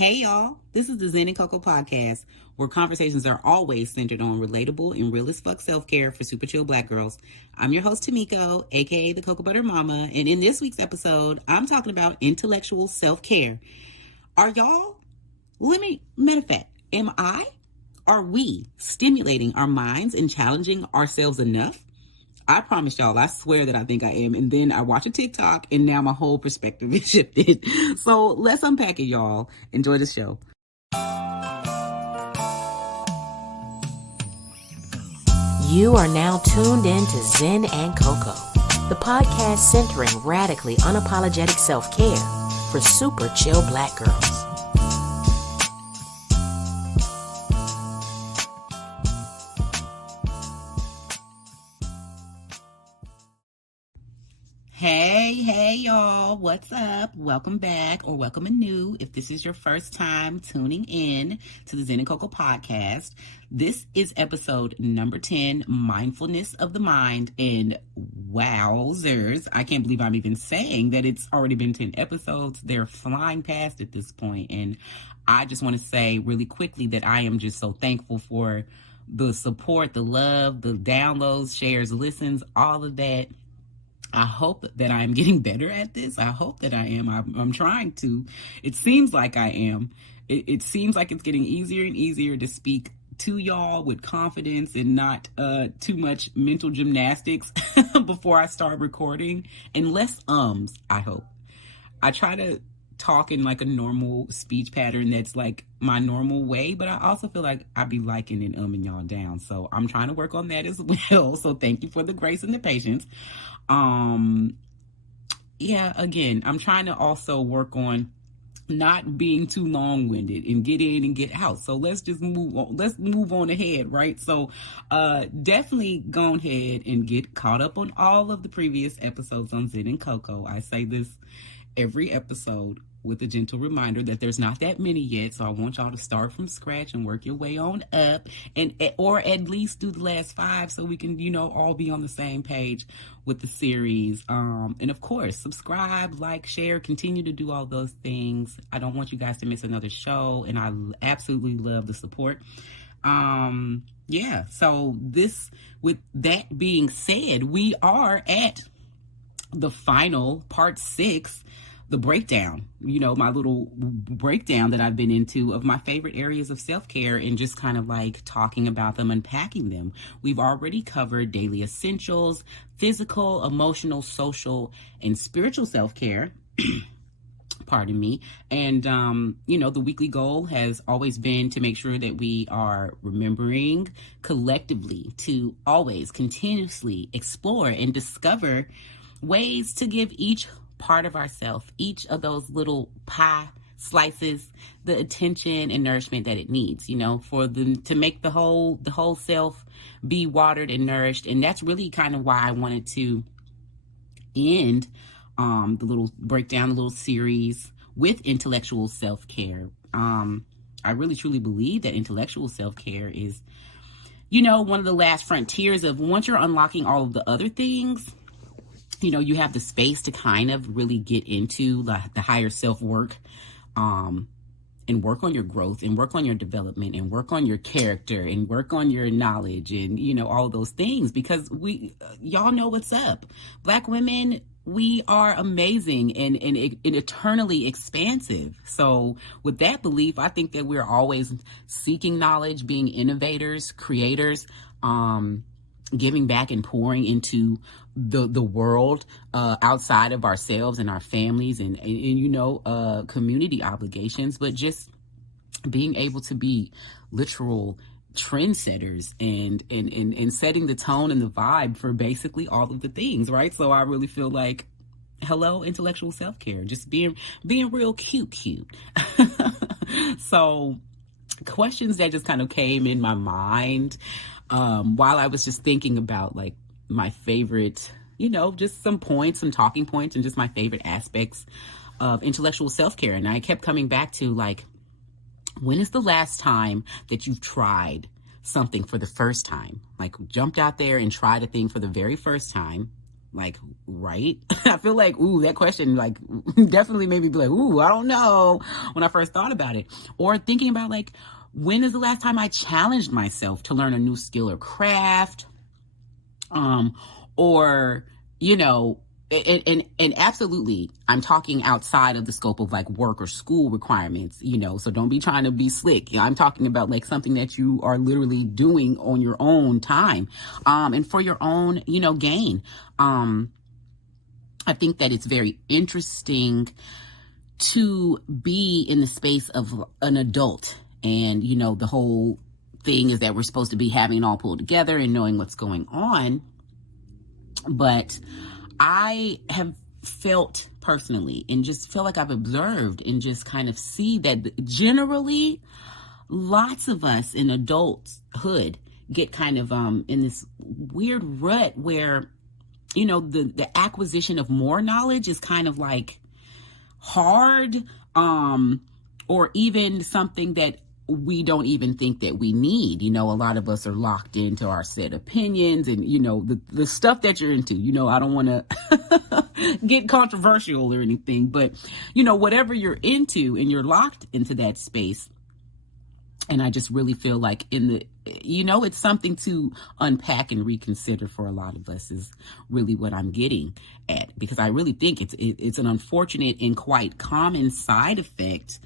Hey y'all, this is the Zen and Coco podcast, where conversations are always centered on relatable and real as fuck self-care for super chill black girls. I'm your host Tameko, aka the Cocoa Butter Mama, and in this week's episode, I'm talking about intellectual self-care. Are y'all, matter of fact, are we stimulating our minds and challenging ourselves enough? I promise y'all, I swear that I think I am. And then I watch a TikTok and now my whole perspective is shifted. So let's unpack it, y'all. Enjoy the show. You are now tuned in to Zen and Coco, the podcast centering radically unapologetic self-care for super chill black girls. Hey, y'all. What's up? Welcome back or welcome anew if this is your first time tuning in to the Zen and Coco podcast. This is episode number 10, Mindfulness of the Mind. And wowzers, I can't believe I'm even saying that it's already been 10 episodes. They're flying past at this point. And I just want to say really quickly that I am just so thankful for the support, the love, the downloads, shares, listens, all of that. I hope that I'm getting better at this. I hope that I am. I'm trying to. It seems like I am. It seems like it's getting easier and easier to speak to y'all with confidence and not too much mental gymnastics before I start recording. And less ums, I hope. I try to talk in like a normal speech pattern that's like my normal way, but I also feel like I be liking and umming y'all down. So I'm trying to work on that as well. So thank you for the grace and the patience. Again, I'm trying to also work on not being too long-winded and get in and get out. So let's just move on. Let's move on ahead, right? So definitely go ahead and get caught up on all of the previous episodes on Zen and Coco. I say this every episode with a gentle reminder that there's not that many yet, so I want y'all to start from scratch and work your way on up, or at least do the last 5 so we can, all be on the same page with the series. And of course, subscribe, like, share, continue to do all those things. I don't want you guys to miss another show, and I absolutely love the support. So with that being said, we are at the final part 6, the breakdown, my little breakdown that I've been into of my favorite areas of self-care and just kind of like talking about them, unpacking them. We've already covered daily essentials, physical, emotional, social, and spiritual self-care. Pardon me. And, the weekly goal has always been to make sure that we are remembering collectively to always continuously explore and discover ways to give each part of ourselves, each of those little pie slices, the attention and nourishment that it needs, for them to make the whole self be watered and nourished. And that's really kind of why I wanted to end the little breakdown, the little series with intellectual self-care. I really truly believe that intellectual self-care is, one of the last frontiers of once you're unlocking all of the other things, you have the space to kind of really get into the higher self-work, and work on your growth and work on your development and work on your character and work on your knowledge and, all of those things, because y'all know what's up. Black women, we are amazing and eternally expansive. So with that belief, I think that we're always seeking knowledge, being innovators, creators, giving back and pouring into the world outside of ourselves and our families and community obligations, but just being able to be literal trendsetters and setting the tone and the vibe for basically all of the things, right? So I really feel like, hello, intellectual self-care, just being real cute. So questions that just kind of came in my mind while I was just thinking about like my favorite, just some talking points and just my favorite aspects of intellectual self-care. And I kept coming back to like, when is the last time that you've tried something for the first time? Like jumped out there and tried a thing for the very first time. Like, right? I feel like, ooh, that question, like, definitely made me be like, ooh, I don't know, when I first thought about it. Or thinking about, like, when is the last time I challenged myself to learn a new skill or craft? Or, you know, and absolutely, I'm talking outside of the scope of like work or school requirements, you know, so don't be trying to be slick. I'm talking about like something that you are literally doing on your own time, and for your own, you know, gain. I think that it's very interesting to be in the space of an adult, and, you know, the whole thing is that we're supposed to be having it all pulled together and knowing what's going on. But I have felt personally, and just feel like I've observed and just kind of see that generally lots of us in adulthood get kind of in this weird rut where, you know, the acquisition of more knowledge is kind of like hard, or even something that we don't even think that we need. You know, a lot of us are locked into our set opinions and, you know, the stuff that you're into. You know, I don't want to get controversial or anything, but, you know, whatever you're into and you're locked into that space. And I just really feel like you know, it's something to unpack and reconsider for a lot of us is really what I'm getting at, because I really think it's an unfortunate and quite common side effect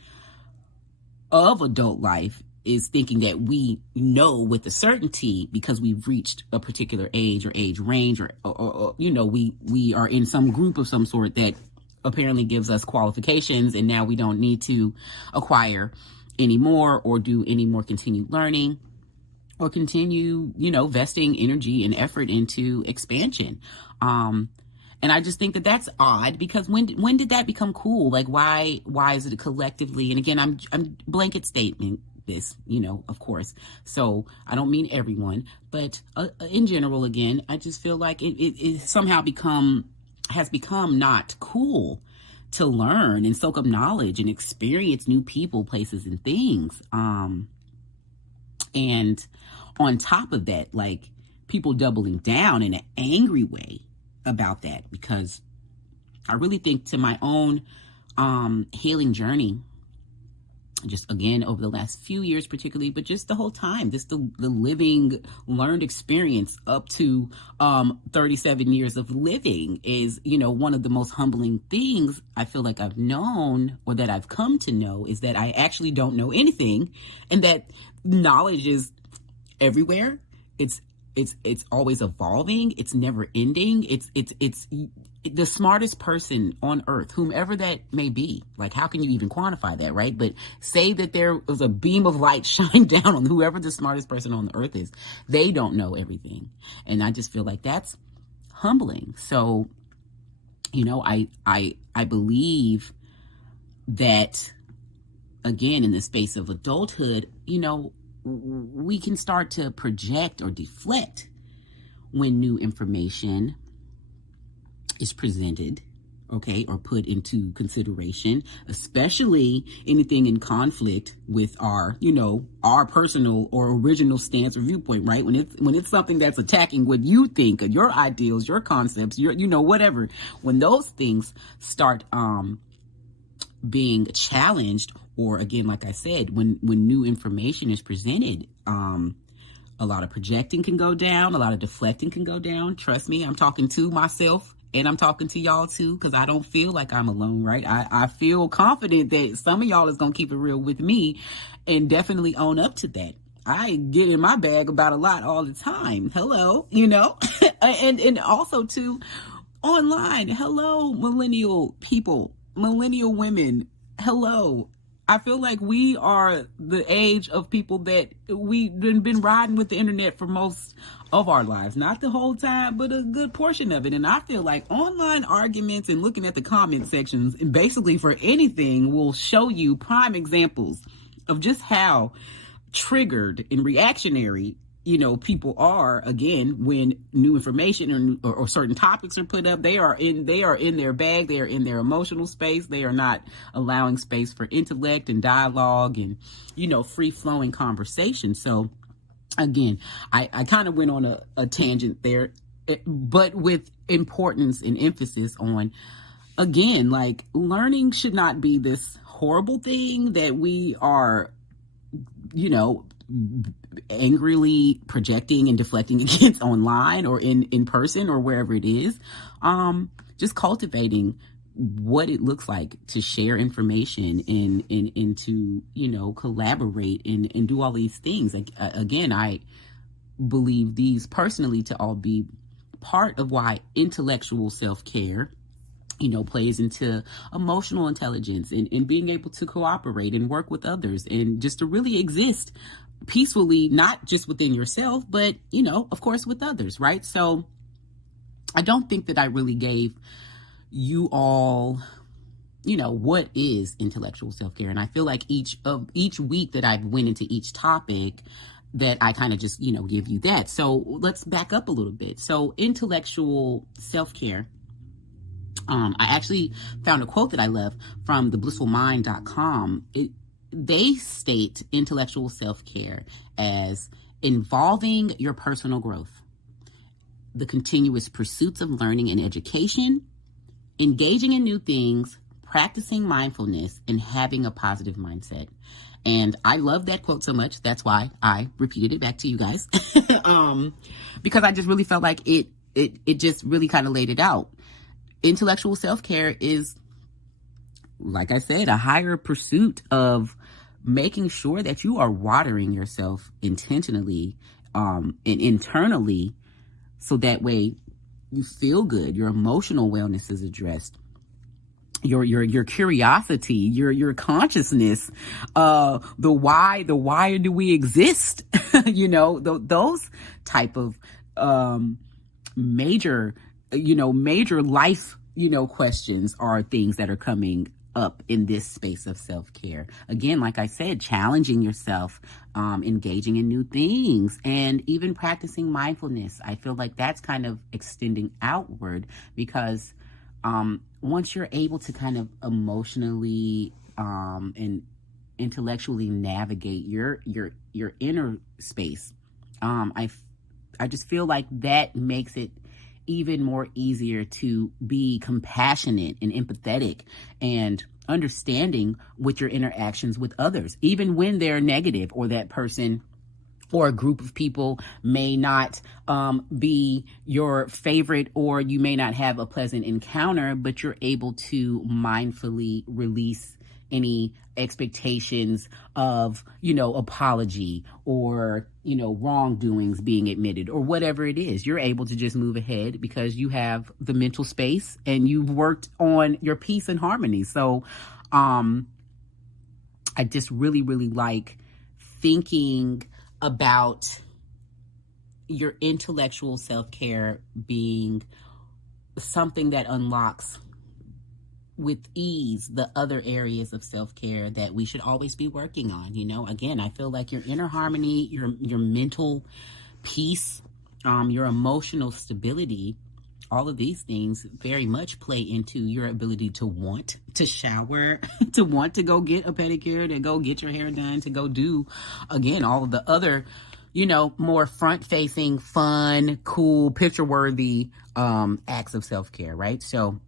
of adult life, is thinking that we know with a certainty because we've reached a particular age or age range, or you know, we are in some group of some sort that apparently gives us qualifications, and now we don't need to acquire anymore or do any more continued learning or continue, you know, vesting energy and effort into expansion. And I just think that that's odd, because when did that become cool? Like, why is it collectively? And again, I'm blanket statement this, you know, of course. So I don't mean everyone, but in general, again, I just feel like it somehow has become not cool to learn and soak up knowledge and experience new people, places, and things. And on top of that, like, people doubling down in an angry way about that, because I really think, to my own healing journey, just again over the last few years particularly, but just the whole time, just the living learned experience up to 37 years of living is, you know, one of the most humbling things I feel like I've known, or that I've come to know, is that I actually don't know anything, and that knowledge is everywhere. It's always evolving. It's never ending. It's the smartest person on earth, whomever that may be. Like, how can you even quantify that, right? But say that there was a beam of light shine down on whoever the smartest person on the earth is. They don't know everything. And I just feel like that's humbling. So, you know, I believe that, again, in the space of adulthood, you know, we can start to project or deflect when new information is presented, okay, or put into consideration, especially anything in conflict with our, you know, our personal or original stance or viewpoint, right? When it's something that's attacking what you think, or your ideals, your concepts, your, you know, whatever, when those things start being challenged, or again, like I said, when new information is presented, a lot of projecting can go down, a lot of deflecting can go down. Trust me, I'm talking to myself and I'm talking to y'all too, because I don't feel like I'm alone, right? I feel confident that some of y'all is going to keep it real with me and definitely own up to that. I get in my bag about a lot all the time. Hello, you know, and also too, online. Hello, millennial people, millennial women. Hello. I feel like we are the age of people that we've been riding with the internet for most of our lives. Not the whole time, but a good portion of it. And I feel like online arguments and looking at the comment sections, basically for anything, will show you prime examples of just how triggered and reactionary, you know, people are, again, when new information or certain topics are put up. They are in their bag. They are in their emotional space. They are not allowing space for intellect and dialogue and, you know, free flowing conversation. So again, I kind of went on a tangent there. but with importance and emphasis on, again, like, learning should not be this horrible thing that we are, you know, angrily projecting and deflecting against online or in person or wherever it is. Just cultivating what it looks like to share information and to, you know, collaborate and do all these things. Like, again, I believe these personally to all be part of why intellectual self-care, you know, plays into emotional intelligence and being able to cooperate and work with others and just to really exist peacefully, not just within yourself, but, you know, of course, with others, right? So I don't think that I really gave you all, you know, what is intellectual self-care. And I feel like each week that I went into each topic, that I kind of just, you know, give you that. So let's back up a little bit. So intellectual self-care, I actually found a quote that I love from theblissfulmind.com. They state intellectual self-care as involving your personal growth, the continuous pursuits of learning and education, engaging in new things, practicing mindfulness, and having a positive mindset. And I love that quote so much. That's why I repeated it back to you guys. Because I just really felt like it just really kind of laid it out. Intellectual self-care is, like I said, a higher pursuit of making sure that you are watering yourself intentionally and internally, so that way you feel good, your emotional wellness is addressed, your curiosity, your consciousness, the why do we exist, you know, those type of major life, you know, questions are things that are coming up in this space of self-care. Again, like I said, challenging yourself, engaging in new things, and even practicing mindfulness. I feel like that's kind of extending outward, because once you're able to kind of emotionally and intellectually navigate your inner space, I just feel like that makes it even more easier to be compassionate and empathetic and understanding with your interactions with others, even when they're negative, or that person or a group of people may not be your favorite, or you may not have a pleasant encounter, but you're able to mindfully release any expectations of, you know, apology or, you know, wrongdoings being admitted or whatever it is. You're able to just move ahead because you have the mental space and you've worked on your peace and harmony. So I just really, really like thinking about your intellectual self-care being something that unlocks with ease the other areas of self-care that we should always be working on. You know, again, I feel like your inner harmony, your mental peace, your emotional stability, all of these things very much play into your ability to want to shower, to want to go get a pedicure, to go get your hair done, to go do, again, all of the other, you know, more front-facing, fun, cool, picture-worthy acts of self-care, right? So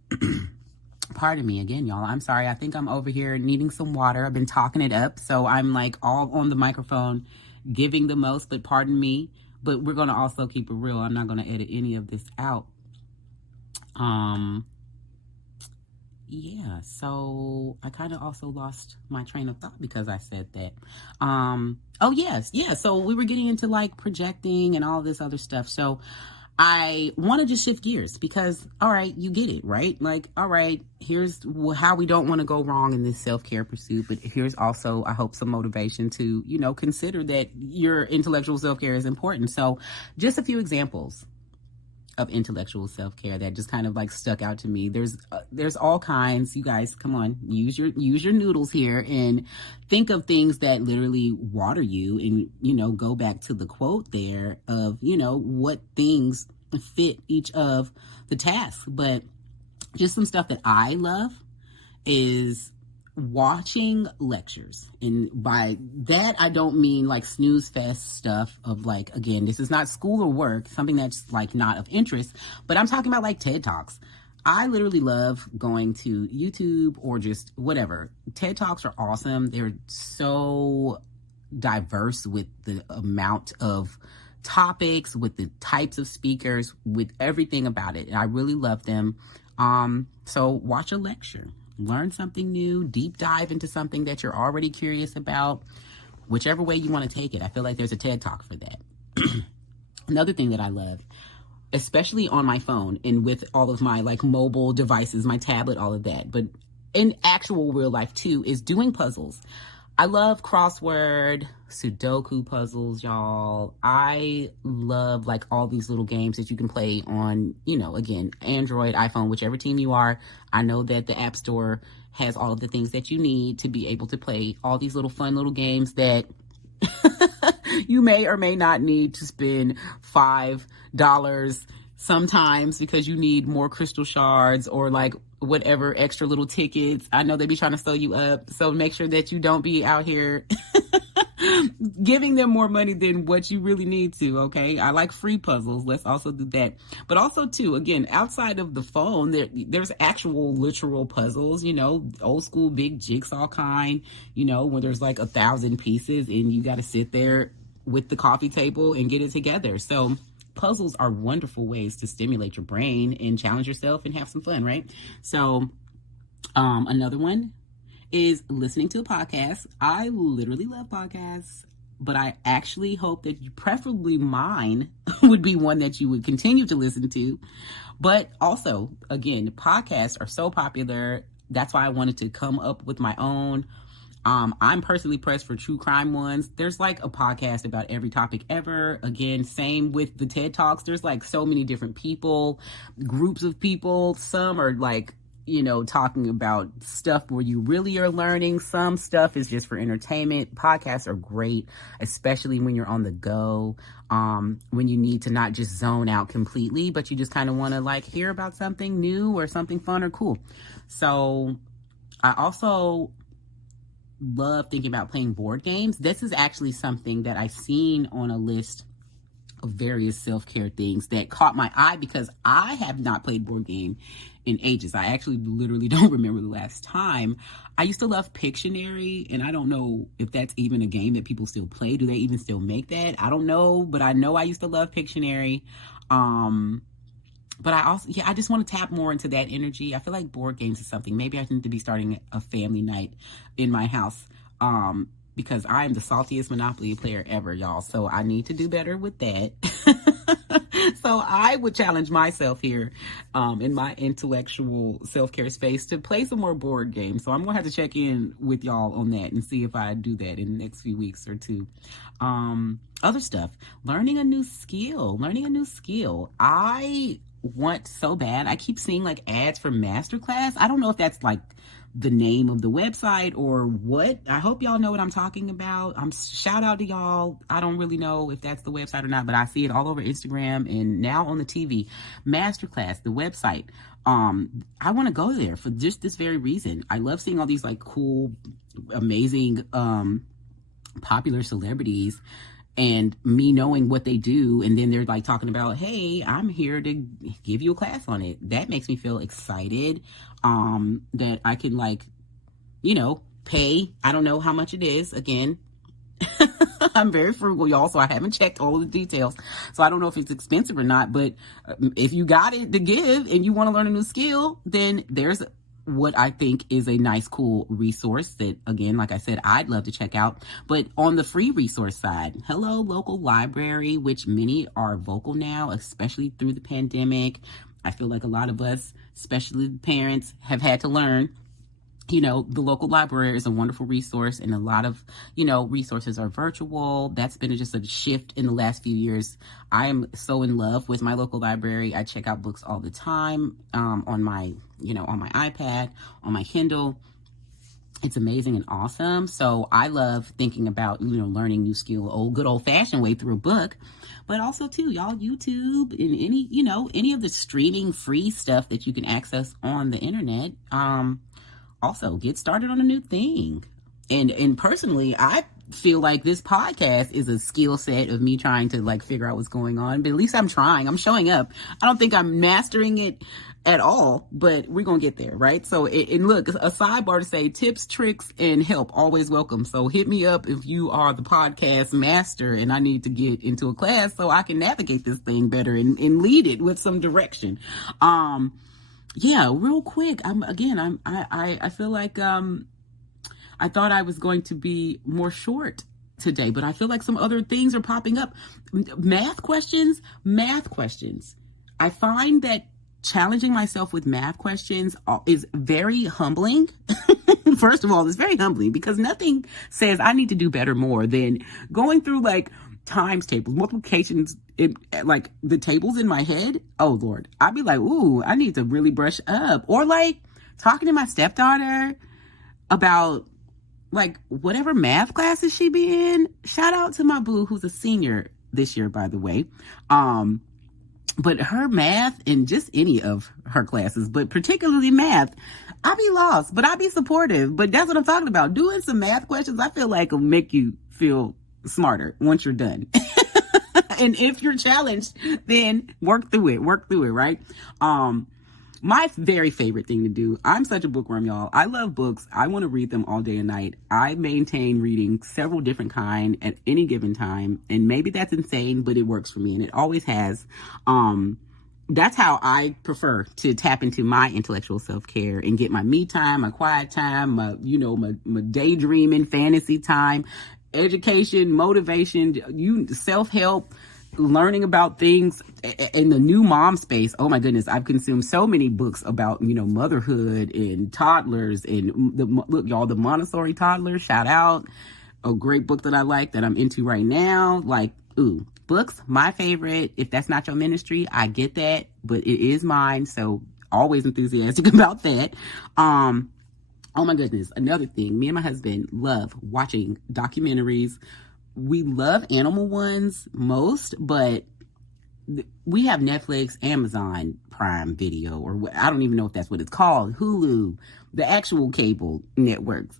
pardon me again, y'all. I'm sorry. I think I'm over here needing some water. I've been talking it up, so I'm like all on the microphone giving the most, but pardon me. But we're going to also keep it real. I'm not going to edit any of this out. Yeah, so I kind of also lost my train of thought because I said that. Oh, yes. Yeah, so we were getting into like projecting and all this other stuff. So I want to just shift gears because, all right, you get it, right? Like, all right, here's how we don't want to go wrong in this self-care pursuit. But here's also, I hope, some motivation to, you know, consider that your intellectual self-care is important. So just a few examples of intellectual self-care that just kind of like stuck out to me. There's all kinds. You guys, come on, use your noodles here and think of things that literally water you, and, you know, go back to the quote there of, you know, what things fit each of the tasks. But just some stuff that I love is watching lectures. And by that, I don't mean like snooze fest stuff of like, again, this is not school or work, something that's like not of interest, but I'm talking about like TED Talks. I literally love going to YouTube or just whatever. TED Talks are awesome. They're so diverse with the amount of topics, with the types of speakers, with everything about it. And I really love them. So watch a lecture, learn something new, deep dive into something that you're already curious about, whichever way you want to take it. I feel like there's a TED Talk for that. Another thing that I love, especially on my phone and with all of my like mobile devices, my tablet, all of that, but in actual real life too, is doing puzzles. I love crossword, Sudoku puzzles, y'all. I love like all these little games that you can play on, again, Android, iPhone, whichever team you are. I know that the App Store has all of the things that you need to be able to play all these little fun little games that you may or may not need to spend $5 sometimes because you need more crystal shards or like whatever extra little tickets. I know they be trying to sew you up. So make sure that you don't be out here giving them more money than what you really need to. Okay. I like free puzzles. Let's also do that. But also too, again, outside of the phone, there's actual literal puzzles, old school, big jigsaw kind, where there's like 1,000 pieces and you got to sit there with the coffee table and get it together. So puzzles are wonderful ways to stimulate your brain and challenge yourself and have some fun, right? So another one is listening to a podcast. I literally love podcasts, but I actually hope that you, preferably mine, would be one that you would continue to listen to. But also, again, podcasts are so popular. That's why I wanted to come up with my own. I'm personally pressed for true crime ones. There's like a podcast about every topic ever. Again, same with the TED Talks. There's like so many different people, groups of people. Some are like, talking about stuff where you really are learning. Some stuff is just for entertainment. Podcasts are great, especially when you're on the go, when you need to not just zone out completely, but you just kind of want to like hear about something new or something fun or cool. So I also love thinking about playing board games. This is actually something that I seen on a list of various self-care things that caught my eye because I have not played board game in ages. I actually literally don't remember the last time. I used to love Pictionary, and I don't know if that's even a game that people still play. Do they even still make that? I don't know, but I know I used to love Pictionary. But I also, I just want to tap more into that energy. I feel like board games is something. Maybe I need to be starting a family night in my house because I am the saltiest Monopoly player ever, y'all. So I need to do better with that. So I would challenge myself here in my intellectual self-care space to play some more board games. So I'm going to have to check in with y'all on that and see if I do that in the next few weeks or two. Other stuff, learning a new skill. I want so bad. I keep seeing like ads for masterclass. I don't know if that's like the name of the website or what. I hope y'all know what I'm talking about. Shout out to y'all. I don't really know if that's the website or not, but I see it all over Instagram and now on the TV. Masterclass, the website. I want to go there for just this very reason. I love seeing all these like cool, amazing, popular celebrities and me knowing what they do, and then they're like talking about, hey, I'm here to give you a class on it. That makes me feel excited, that I can like, pay. I don't know how much it is. Again, I'm very frugal, y'all, so I haven't checked all the details. So I don't know if it's expensive or not, but if you got it to give and you want to learn a new skill, then there's what I think is a nice, cool resource that, again, like I said, I'd love to check out. But on the free resource side, hello, local library, which many are vocal now, especially through the pandemic. I feel like a lot of us, especially parents, have had to learn, the local library is a wonderful resource, and a lot of, resources are virtual. That's been just a shift in the last few years. I am so in love with my local library. I check out books all the time, on my iPad, on my Kindle. It's amazing and awesome. So I love thinking about, learning new skill, good old fashioned way through a book, but also too, y'all, YouTube and any of the streaming free stuff that you can access on the internet. also get started on a new thing. And personally, I feel like this podcast is a skill set of me trying to like figure out what's going on, but at least I'm trying. I'm showing up. I don't think I'm mastering it at all, but we're gonna get there, right? So and look, a sidebar to say tips, tricks, and help always welcome. So hit me up if you are the podcast master and I need to get into a class so I can navigate this thing better and lead it with some direction. Yeah, real quick. I feel like I thought I was going to be more short today, but I feel like some other things are popping up. Math questions. I find that challenging myself with math questions is very humbling. First of all, it's very humbling because nothing says I need to do better more than going through like times tables, multiplications, like the tables in my head. Oh Lord, I'd be like, ooh, I need to really brush up. Or like talking to my stepdaughter about like whatever math classes she be in. Shout out to my boo who's a senior this year, by the way. But her math and just any of her classes, but particularly math, I be lost, but I be supportive. But that's what I'm talking about. Doing some math questions, I feel like will make you feel smarter once you're done. And if you're challenged, then work through it, right? My very favorite thing to do, I'm such a bookworm, y'all. I love books. I want to read them all day and night. I maintain reading several different kind at any given time. And maybe that's insane, but it works for me and it always has. That's how I prefer to tap into my intellectual self-care and get my me time, my quiet time, my daydreaming, fantasy time, education, motivation, self-help, learning about things in the new mom space. Oh my goodness, I've consumed so many books about, motherhood and toddlers and look, y'all, the Montessori toddlers, shout out. A great book that I like that I'm into right now. Like, books, my favorite. If that's not your ministry, I get that, but it is mine. So always enthusiastic about that. Oh my goodness. Another thing, me and my husband love watching documentaries. We love animal ones most, but we have Netflix, Amazon Prime Video, or I don't even know if that's what it's called, Hulu, the actual cable networks,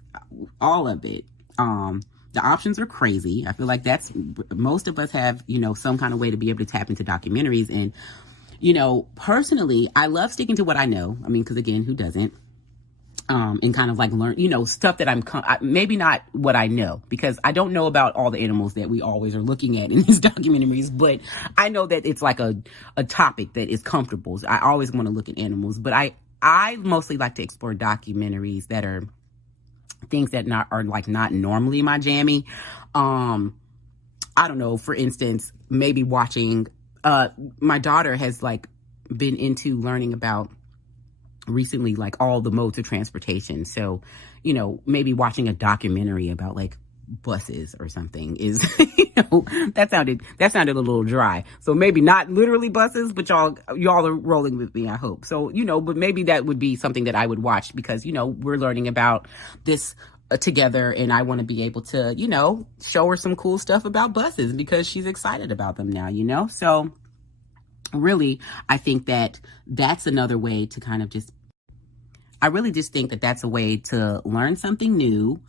all of it. The options are crazy. I feel like most of us have, some kind of way to be able to tap into documentaries. And, personally, I love sticking to what I know. I mean, because again, who doesn't? And kind of like learn, stuff that maybe not what I know, because I don't know about all the animals that we always are looking at in these documentaries, but I know that it's like a topic that is comfortable. So I always want to look at animals, but I mostly like to explore documentaries that are things that are not normally my jammy. I don't know, for instance, maybe watching, my daughter has been into learning about recently all the modes of transportation. So, maybe watching a documentary about buses or something is, that sounded a little dry. So maybe not literally buses, but y'all are rolling with me, I hope. So, but maybe that would be something that I would watch because, we're learning about this together and I want to be able to, show her some cool stuff about buses because she's excited about them now, So really, I think that that's another way to kind of I really just think that that's a way to learn something new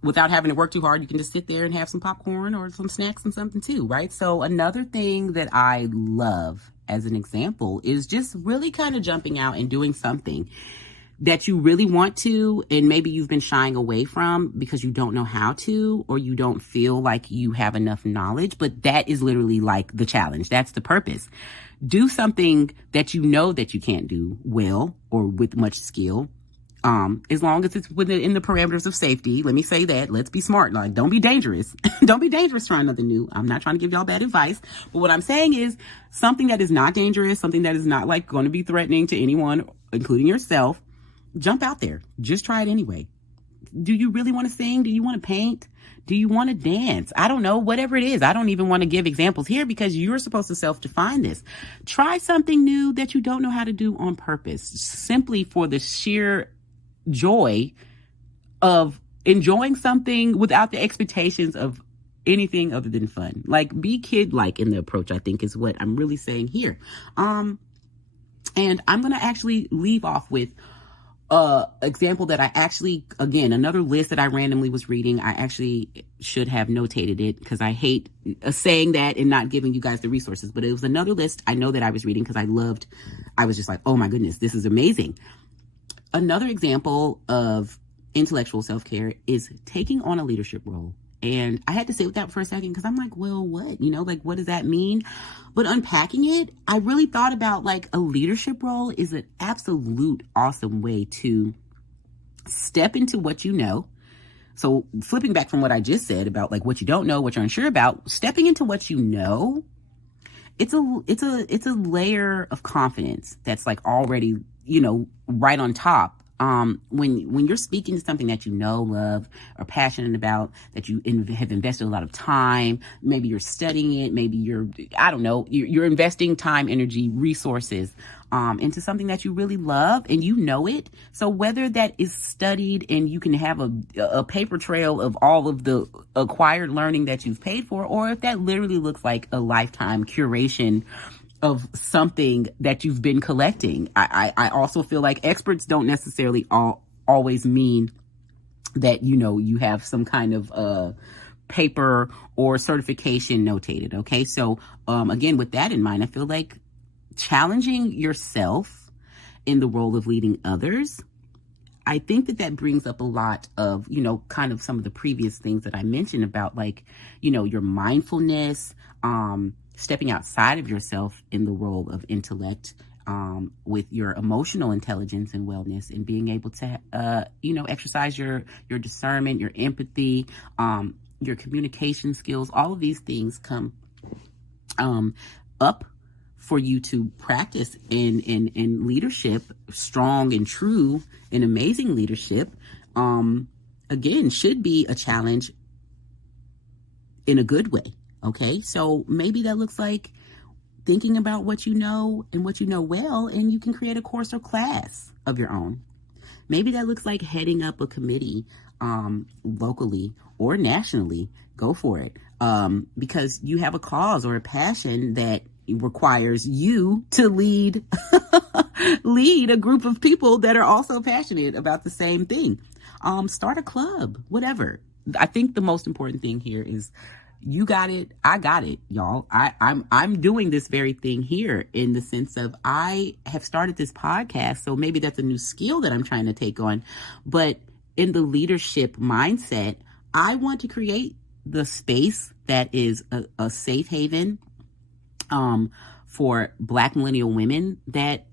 without having to work too hard. You can just sit there and have some popcorn or some snacks and something too, right? So another thing that I love as an example is just really kind of jumping out and doing something that you really want to, and maybe you've been shying away from because you don't know how to, or you don't feel like you have enough knowledge, but that is literally the challenge. That's the purpose. Do something that you know that you can't do well or with much skill, as long as it's within the parameters of safety. Let me say that. Let's be smart. Don't be dangerous. Don't be dangerous trying nothing new. I'm not trying to give y'all bad advice, but what I'm saying is something that is not dangerous, something that is not going to be threatening to anyone, including yourself. Jump out there. Just try it anyway. Do you really want to sing? Do you want to paint? Do you want to dance? I don't know. Whatever it is. I don't even want to give examples here because you're supposed to self-define this. Try something new that you don't know how to do on purpose, simply for the sheer joy of enjoying something without the expectations of anything other than fun. Be kid-like in the approach, I think is what I'm really saying here. And I'm going to actually leave off with example that I actually, again, another list that I randomly was reading. I actually should have notated it because I hate saying that and not giving you guys the resources. But it was another list I know that I was reading because I was just like, oh my goodness, this is amazing. Another example of intellectual self-care is taking on a leadership role. And I had to sit with that for a second because I'm like, well, what? What does that mean? But unpacking it, I really thought about like a leadership role is an absolute awesome way to step into what you know. So flipping back from what I just said about like what you don't know, what you're unsure about, stepping into what you know, it's a layer of confidence that's like already, right on top. When you're speaking to something that you know, love, or passionate about, that you have invested a lot of time, maybe you're studying it, maybe you're investing time, energy, resources, into something that you really love and you know it. So whether that is studied and you can have a paper trail of all of the acquired learning that you've paid for, or if that literally looks like a lifetime curation of something that you've been collecting. I also feel like experts don't necessarily always mean that, you have some kind of paper or certification notated. Okay. So, again, with that in mind, I feel like challenging yourself in the role of leading others, I think that brings up a lot of, kind of some of the previous things that I mentioned about like, your mindfulness, stepping outside of yourself in the role of intellect, with your emotional intelligence and wellness, and being able to, exercise your discernment, your empathy, your communication skills. All of these things come up for you to practice in leadership, strong and true and amazing leadership. Again, should be a challenge in a good way. Okay, so maybe that looks like thinking about what you know and what you know well, and you can create a course or class of your own. Maybe that looks like heading up a committee, locally or nationally. Go for it, because you have a cause or a passion that requires you to lead a group of people that are also passionate about the same thing. Start a club, whatever. I think the most important thing here is you got it. I got it, y'all. I'm doing this very thing here in the sense of I have started this podcast. So maybe that's a new skill that I'm trying to take on. But in the leadership mindset, I want to create the space that is a safe haven, for Black millennial women that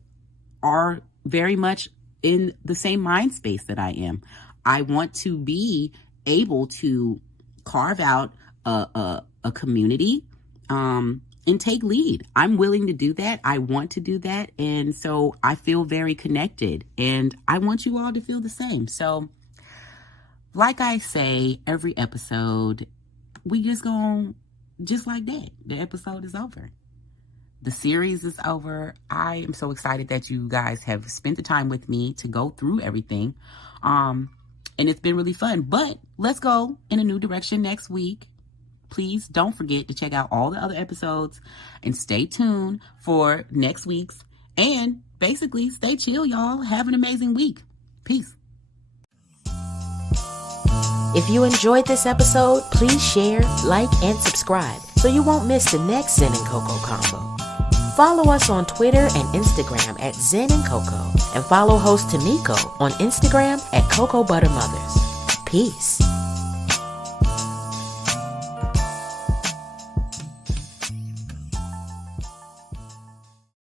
are very much in the same mind space that I am. I want to be able to carve out a community, and take lead. I'm willing to do that. I want to do that. And so I feel very connected, and I want you all to feel the same. So like I say, every episode, we just like that. The episode is over. The series is over. I am so excited that you guys have spent the time with me to go through everything. And it's been really fun, but let's go in a new direction next week. Please don't forget to check out all the other episodes and stay tuned for next week's. And basically, stay chill, y'all. Have an amazing week. Peace. If you enjoyed this episode, please share, like, and subscribe so you won't miss the next Zen and Coco combo. Follow us on Twitter and Instagram at Zen and Coco, and follow host Tameko on Instagram at Cocoa Butter Mothers. Peace.